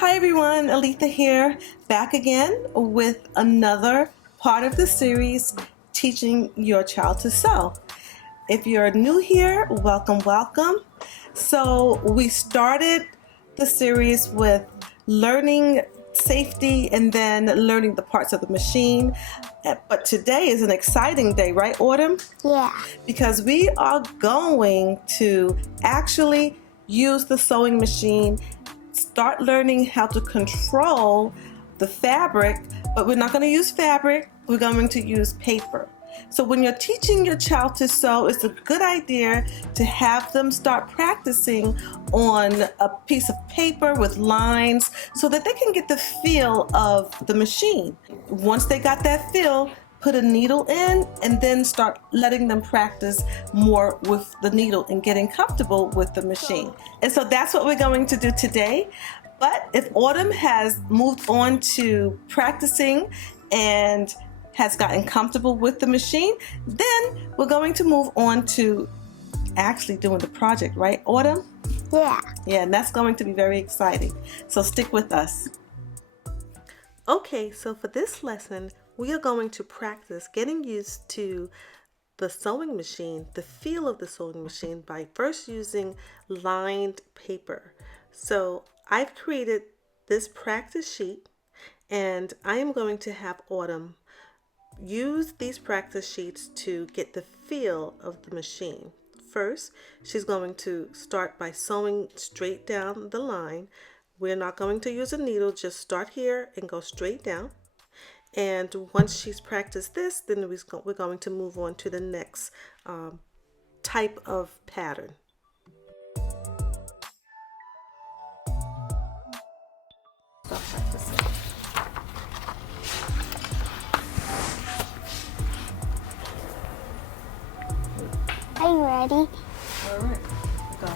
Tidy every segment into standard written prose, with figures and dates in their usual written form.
Hi everyone, Aletha here, back again with another part of the series, Teaching Your Child to Sew. If you're new here, welcome. So we started the series with learning safety and then learning the parts of the machine. But today is an exciting day, right, Autumn? Yeah. Because we are going to actually use the sewing machine, start learning how to control the fabric, but we're not going to use fabric, we're going to use paper. So when you're teaching your child to sew, it's a good idea to have them start practicing on a piece of paper with lines so that they can get the feel of the machine. Once they got that feel, put a needle in and then start letting them practice more with the needle and getting comfortable with the machine. And so that's what we're going to do today. But if Autumn has moved on to practicing and has gotten comfortable with the machine, then we're going to move on to actually doing the project, right, Autumn? Yeah. Yeah, and that's going to be very exciting. So stick with us. Okay, so for this lesson, we are going to practice getting used to the sewing machine, the feel of the sewing machine, by first using lined paper. So I've created this practice sheet and I am going to have Autumn use these practice sheets to get the feel of the machine. First, she's going to start by sewing straight down the line. We're not going to use a needle, just start here and go straight down. And once she's practiced this, then we're going to move on to the next type of pattern. Stop practicing. Are you ready? All right, go.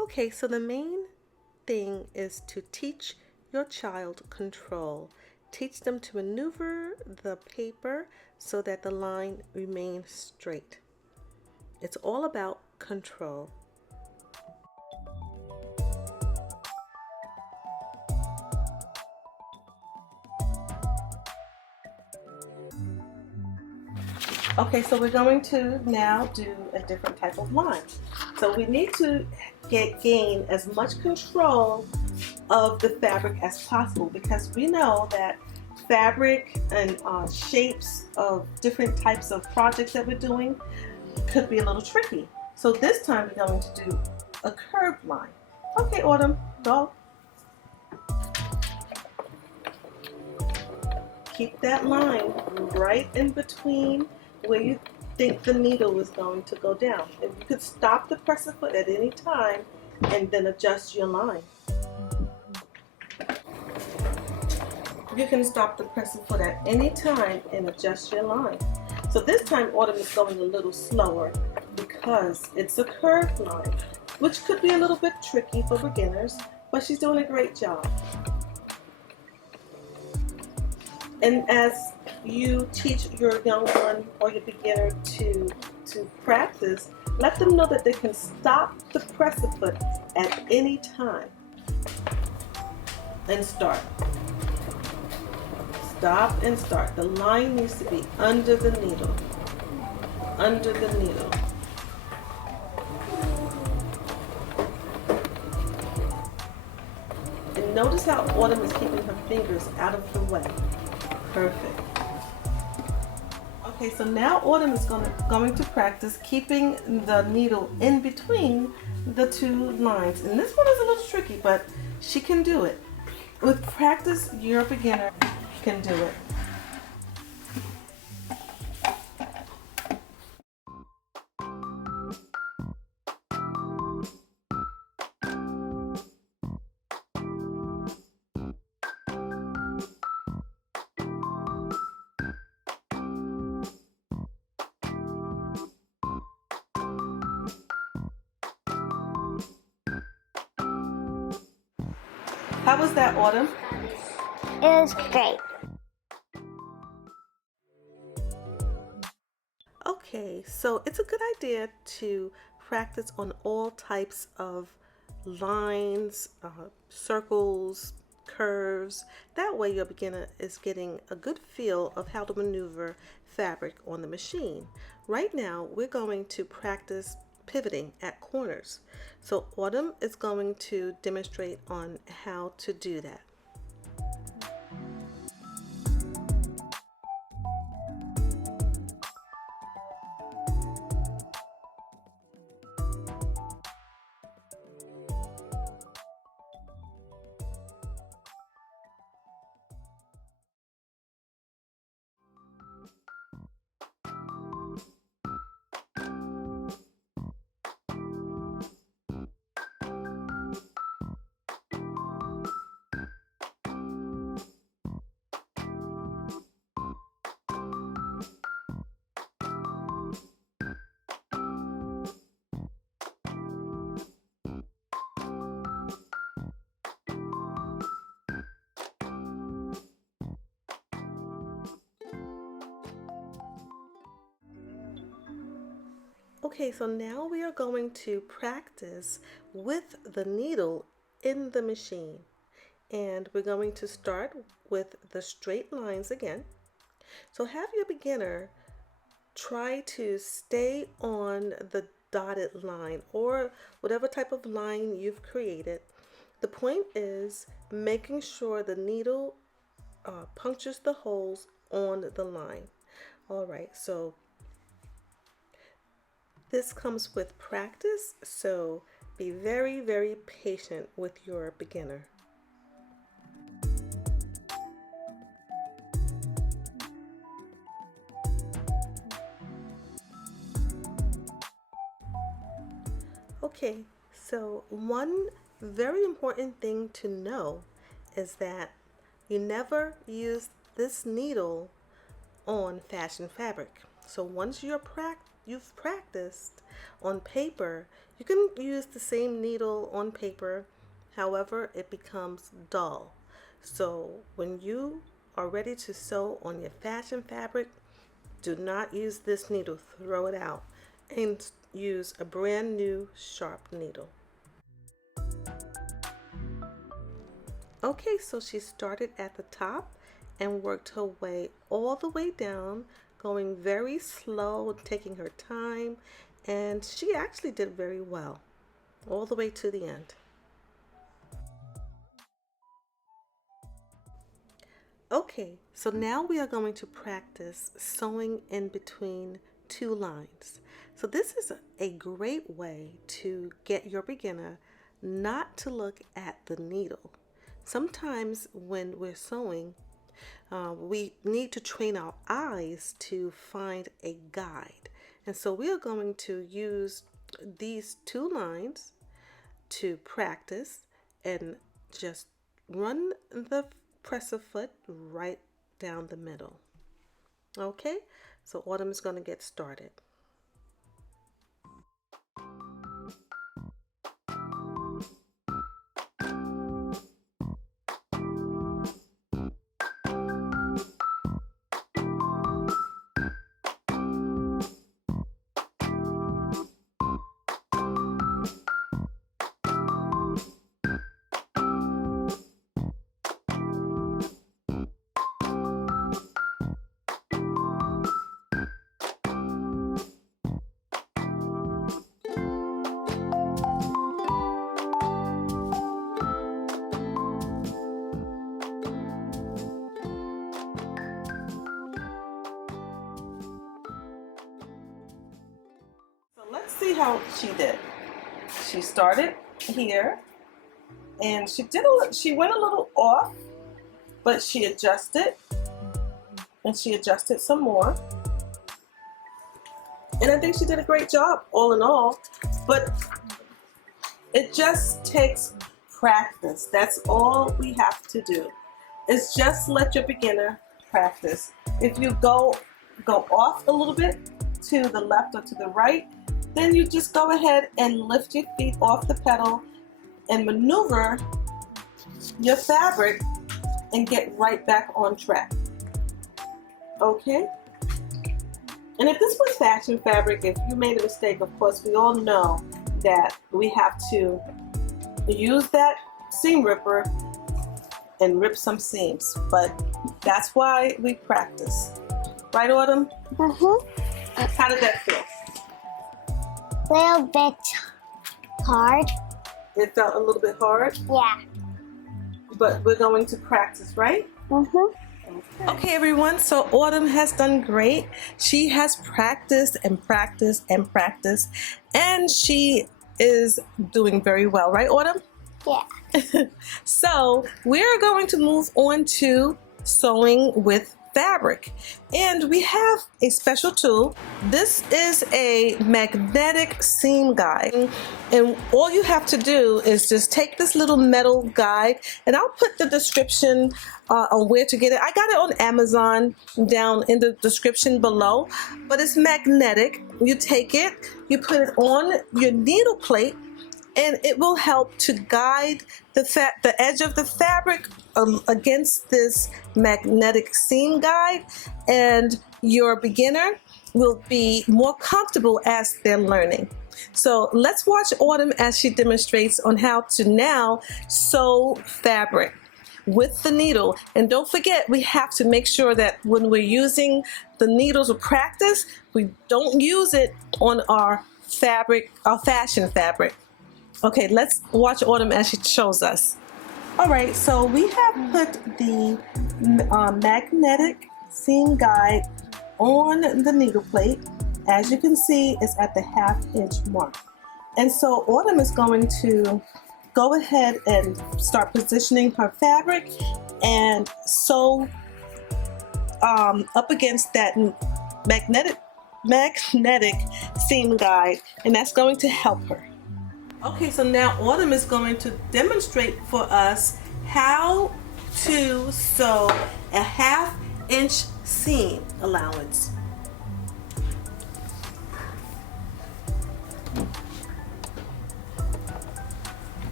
Okay, so the main thing is to teach your child control. Teach them to maneuver the paper so that the line remains straight. It's all about control. Okay, so we're going to now do a different type of line. So we need to gain as much control of the fabric as possible, because we know that fabric and shapes of different types of projects that we're doing could be a little tricky. So this time we're going to do a curved line. Okay, Autumn, go. Keep that line right in between where you think the needle is going to go down. And you could stop the presser foot at any time and then adjust your line. You can stop the presser foot at any time and adjust your line. So this time Autumn is going a little slower because it's a curved line, which could be a little bit tricky for beginners, but she's doing a great job. And as you teach your young one or your beginner to practice, let them know that they can stop the presser foot at any time and start. Stop and start. The line needs to be under the needle. Under the needle. And notice how Autumn is keeping her fingers out of the way. Perfect. Okay, so now Autumn is going to practice keeping the needle in between the two lines. And this one is a little tricky, but she can do it. With practice, you're a beginner, can do it. How was that, Autumn? It was great. Okay, so it's a good idea to practice on all types of lines, circles, curves. That way your beginner is getting a good feel of how to maneuver fabric on the machine. Right now we're going to practice pivoting at corners. So Autumn is going to demonstrate on how to do that. Okay, so now we are going to practice with the needle in the machine. And we're going to start with the straight lines again. So have your beginner try to stay on the dotted line or whatever type of line you've created. The point is making sure the needle punctures the holes on the line. All right, so this comes with practice, so be very, very patient with your beginner. Okay, so one very important thing to know is that you never use this needle on fashion fabric. So once you've practiced on paper, you can use the same needle on paper. However, it becomes dull. So when you are ready to sew on your fashion fabric, do not use this needle. Throw it out and use a brand new sharp needle. Okay, so she started at the top and worked her way all the way down, going very slow, taking her time, and she actually did very well all the way to the end. Okay, so now we are going to practice sewing in between two lines. So this is a great way to get your beginner not to look at the needle. Sometimes when we're sewing, we need to train our eyes to find a guide. And so we are going to use these two lines to practice and just run the presser foot right down the middle. Okay, so Autumn is going to get started. So let's see how she did. She started here and she went a little off, but she adjusted and she adjusted some more. And I think she did a great job all in all, but it just takes practice. That's all we have to do, is just let your beginner practice. If you go off a little bit to the left or to the right, then you just go ahead and lift your feet off the pedal and maneuver your fabric and get right back on track. Okay? And if this was fashion fabric, if you made a mistake, of course, we all know that we have to use that seam ripper and rip some seams. But that's why we practice. Right, Autumn? Mm-hmm. How did that feel? Little bit hard. It felt a little bit hard, Yeah. but we're going to practice, right? Mm-hmm. Okay, everyone, so Autumn has done great. She has practiced and practiced and practiced, and she is doing very well, right, Autumn? Yeah. So we're going to move on to sewing with fabric, and we have a special tool. This is a magnetic seam guide, and all you have to do is just take this little metal guide, and I'll put the description on where to get it. I got it on Amazon down in the description below, but it's magnetic. You take it, you put it on your needle plate, and it will help to guide the edge of the fabric against this magnetic seam guide, and your beginner will be more comfortable as they're learning. So let's watch Autumn as she demonstrates on how to now sew fabric with the needle. And don't forget, we have to make sure that when we're using the needles to practice, we don't use it on our fabric, our fashion fabric. Okay, let's watch Autumn as she shows us. All right, so we have put the magnetic seam guide on the needle plate. As you can see, it's at the 1/2 inch mark. And so Autumn is going to go ahead and start positioning her fabric and sew up against that magnetic seam guide, and that's going to help her. Okay, so now Autumn is going to demonstrate for us how to sew a 1/2 inch seam allowance.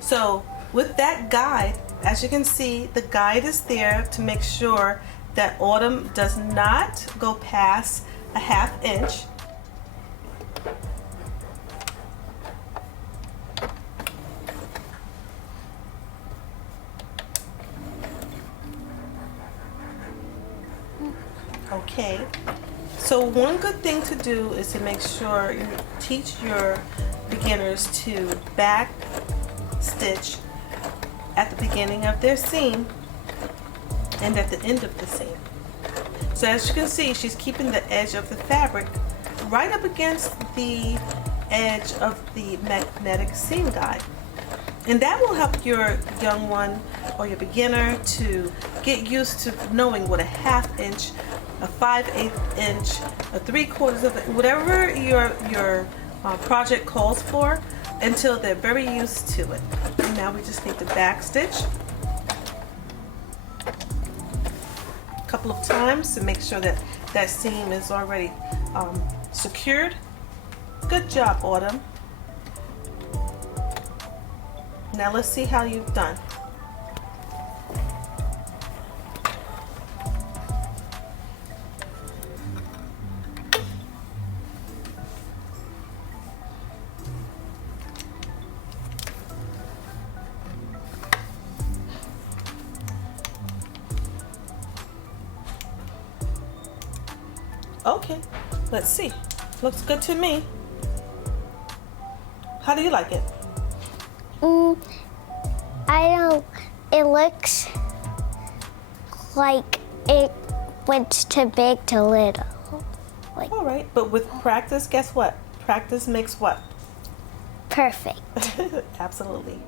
So with that guide, as you can see, the guide is there to make sure that Autumn does not go past a 1/2 inch. Okay, so one good thing to do is to make sure you teach your beginners to back stitch at the beginning of their seam and at the end of the seam. So as you can see, she's keeping the edge of the fabric right up against the edge of the magnetic seam guide. And that will help your young one or your beginner to get used to knowing what a 1/2 inch, a 5/8 inch, a 3/4 of it, whatever your project calls for, until they're very used to it. And now we just need to back stitch a couple of times to make sure that that seam is already secured. Good job, Autumn. Now let's see how you've done. Okay, let's see. Looks good to me. How do you like it? I don't. It looks like it went too big to little. Like All right, but with practice, guess what? Practice makes what? perfect. Absolutely.